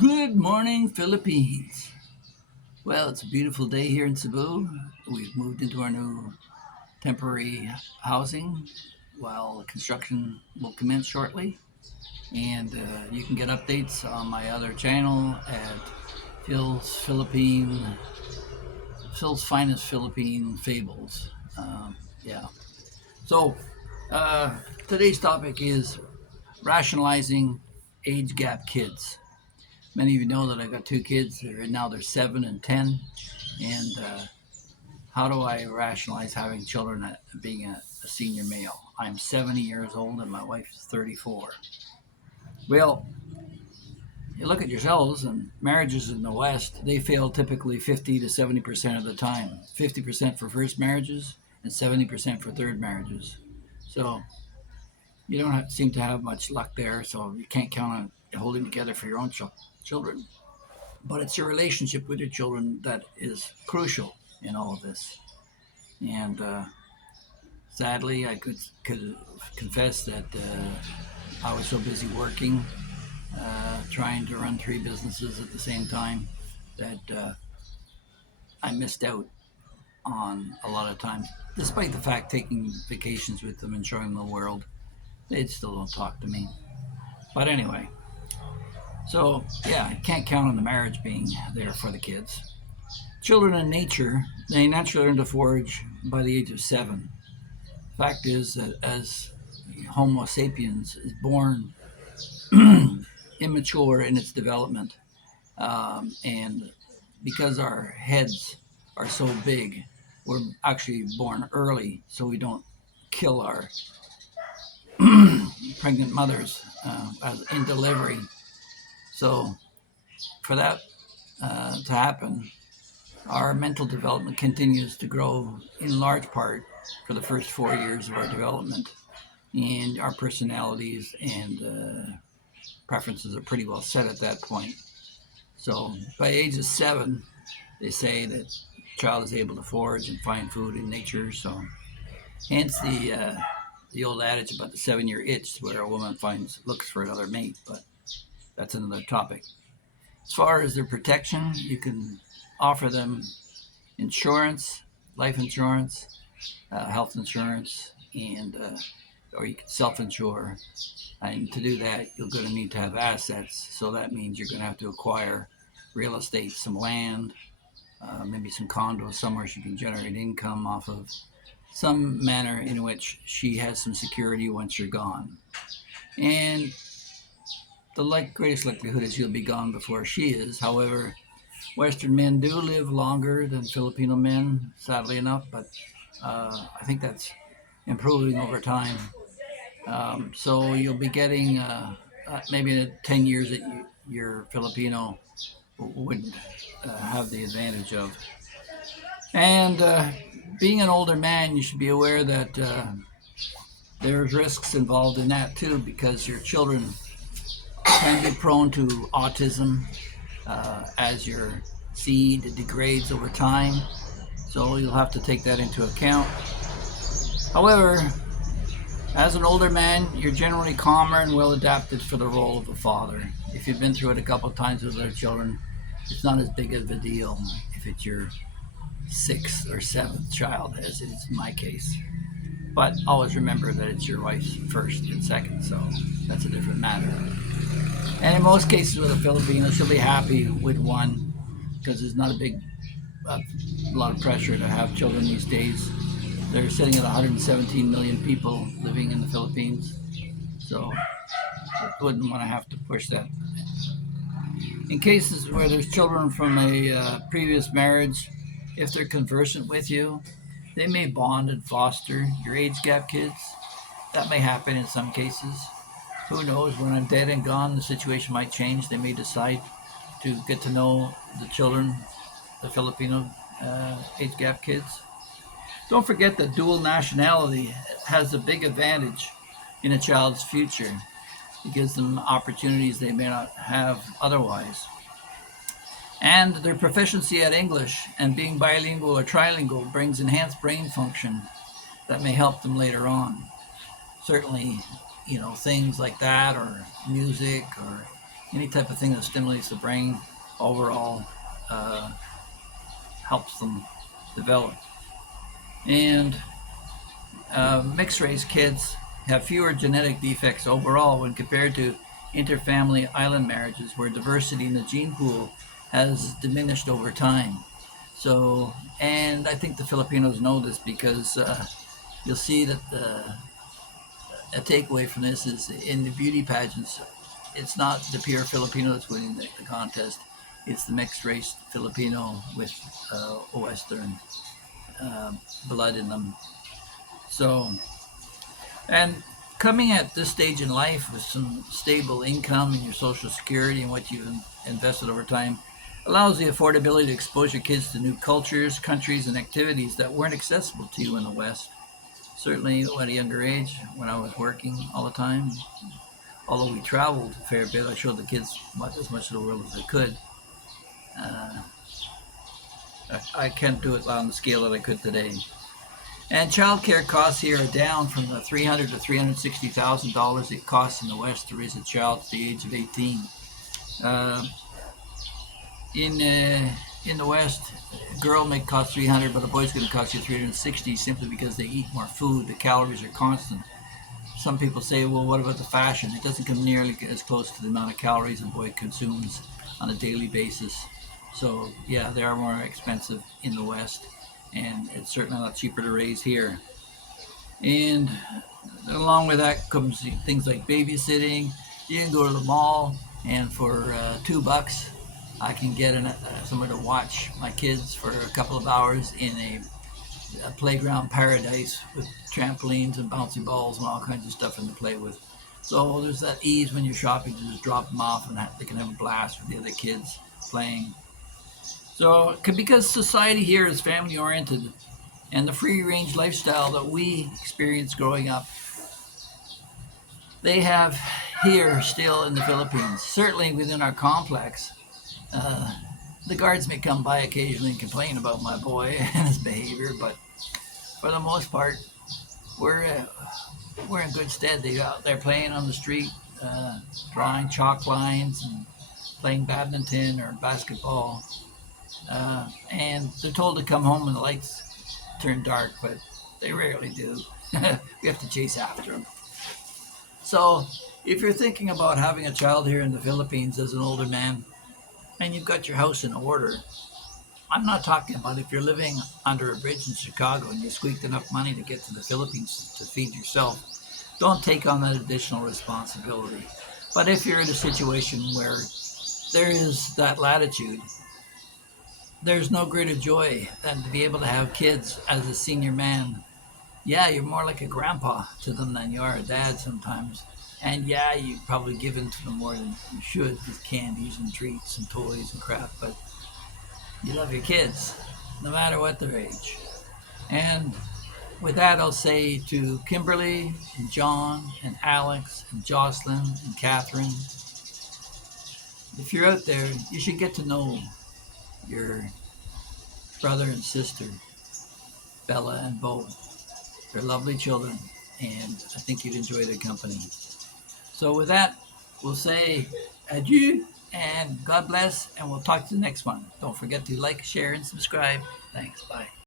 Good morning, Philippines. Well, it's a beautiful day here in Cebu. We've moved into our new temporary housing while construction will commence shortly. And you can get updates on my other channel at Phil's Philippine, Phil's Finest Philippine Fables. Yeah. So uh, today's topic is rationalizing age gap kids. Many of you know that I've got two kids. They're 7 and 10, and how do I rationalize having children at being a senior male? I'm 70 years old and my wife is 34. Well, you look at yourselves and marriages in the West, they fail typically 50 to 70% of the time. 50% for first marriages and 70% for third marriages. So you don't seem to have much luck there. So you can't count on holding together for your own children. But it's your relationship with your children that is crucial in all of this. And sadly, I could confess that I was so busy working, trying to run three businesses at the same time, that I missed out on a lot of times. Despite the fact taking vacations with them and showing them the world, they still don't talk to me. But anyway, so yeah, I can't count on the marriage being there for the kids. Children in nature, they naturally learn to forage by the age of 7. Fact is that as Homo sapiens is born immature in its development, and because our heads are so big, we're actually born early, so we don't kill our pregnant mothers in delivery. So for that to happen, our mental development continues to grow in large part for the first 4 years of our development, and our personalities and preferences are pretty well set at that point. So by age of 7, they say that the child is able to forage and find food in nature. So hence the old adage about the 7-year itch, where a woman looks for another mate. But that's another topic. As far as their protection, you can offer them insurance, life insurance, health insurance, and or you can self-insure. And to do that, you're going to need to have assets. So that means you're going to have to acquire real estate, some land, maybe some condos somewhere she can generate income off of, some manner in which she has some security once you're gone. And the greatest likelihood is you'll be gone before she is. However, Western men do live longer than Filipino men, sadly enough, but I think that's improving over time. So you'll be getting maybe in 10 years that your Filipino would have the advantage of. And being an older man, you should be aware that there's risks involved in that too, because your children can be prone to autism as your seed degrades over time. So you'll have to take that into account. However, as an older man, you're generally calmer and well adapted for the role of a father. If you've been through it a couple of times with other children, it's not as big of a deal if it's your sixth or seventh child, as it is in my case. But always remember that it's your wife's first and second, so that's a different matter. And in most cases with a Filipino, she'll be happy with one because there's not a lot of pressure to have children these days. They're sitting at 117 million people living in the Philippines, so I wouldn't want to have to push that. In cases where there's children from a previous marriage, if they're conversant with you, they may bond and foster your age gap kids. That may happen in some cases. Who knows? When I'm dead and gone, the situation might change. They may decide to get to know the children, the Filipino age gap kids. Don't forget that dual nationality has a big advantage in a child's future. It gives them opportunities they may not have otherwise. And their proficiency at English and being bilingual or trilingual brings enhanced brain function that may help them later on. Certainly, things like that, or music, or any type of thing that stimulates the brain overall uh, helps them develop. And mixed race kids have fewer genetic defects overall when compared to interfamily island marriages, where diversity in the gene pool has diminished over time. So, and I think the Filipinos know this because you'll see that a takeaway from this is in the beauty pageants, it's not the pure Filipino that's winning the contest. It's the mixed race Filipino with Western uh, blood in them. So, and coming at this stage in life with some stable income and your social security and what you've invested over time allows the affordability to expose your kids to new cultures, countries, and activities that weren't accessible to you in the West. Certainly at a younger age, when I was working all the time, although we traveled a fair bit, I showed the kids as much of the world as I could. Uh, I can't do it on the scale that I could today. And childcare costs here are down from the $300,000 to $360,000 it costs in the West to raise a child to the age of 18. Uh, in uh, in the West, a girl may cost 300, but a boy's going to cost you 360 simply because they eat more food. The calories are constant. Some people say, well, what about the fashion? It doesn't come nearly as close to the amount of calories a boy consumes on a daily basis. So yeah, they are more expensive in the West, and it's certainly a lot cheaper to raise here. And along with that comes things like babysitting. You can go to the mall, and for $2, I can get somewhere to watch my kids for a couple of hours in a playground paradise with trampolines and bouncy balls and all kinds of stuff in to play with. So there's that ease when you're shopping to just drop them off and they can have a blast with the other kids playing. So because society here is family oriented, and the free range lifestyle that we experienced growing up, they have here still in the Philippines, certainly within our complex. Uh, the guards may come by occasionally and complain about my boy and his behavior, but for the most part, we're uh, we're in good stead. They're out there playing on the street, drawing chalk lines and playing badminton or basketball. And they're told to come home when the lights turn dark, but they rarely do. We have to chase after them. So, if you're thinking about having a child here in the Philippines as an older man and you've got your house in order, I'm not talking about if you're living under a bridge in Chicago and you squeaked enough money to get to the Philippines to feed yourself. Don't take on that additional responsibility. But if you're in a situation where there is that latitude, there's no greater joy than to be able to have kids as a senior man. Yeah, you're more like a grandpa to them than you are a dad sometimes. And yeah, you probably give in to them more than you should with candies and treats and toys and crap, but you love your kids, no matter what their age. And with that, I'll say to Kimberly and John and Alex and Jocelyn and Catherine, if you're out there, you should get to know your brother and sister, Bella and Bo. They're lovely children, and I think you'd enjoy their company. So with that, we'll say adieu and God bless, and we'll talk to the next one. Don't forget to like, share, and subscribe. Thanks. Bye.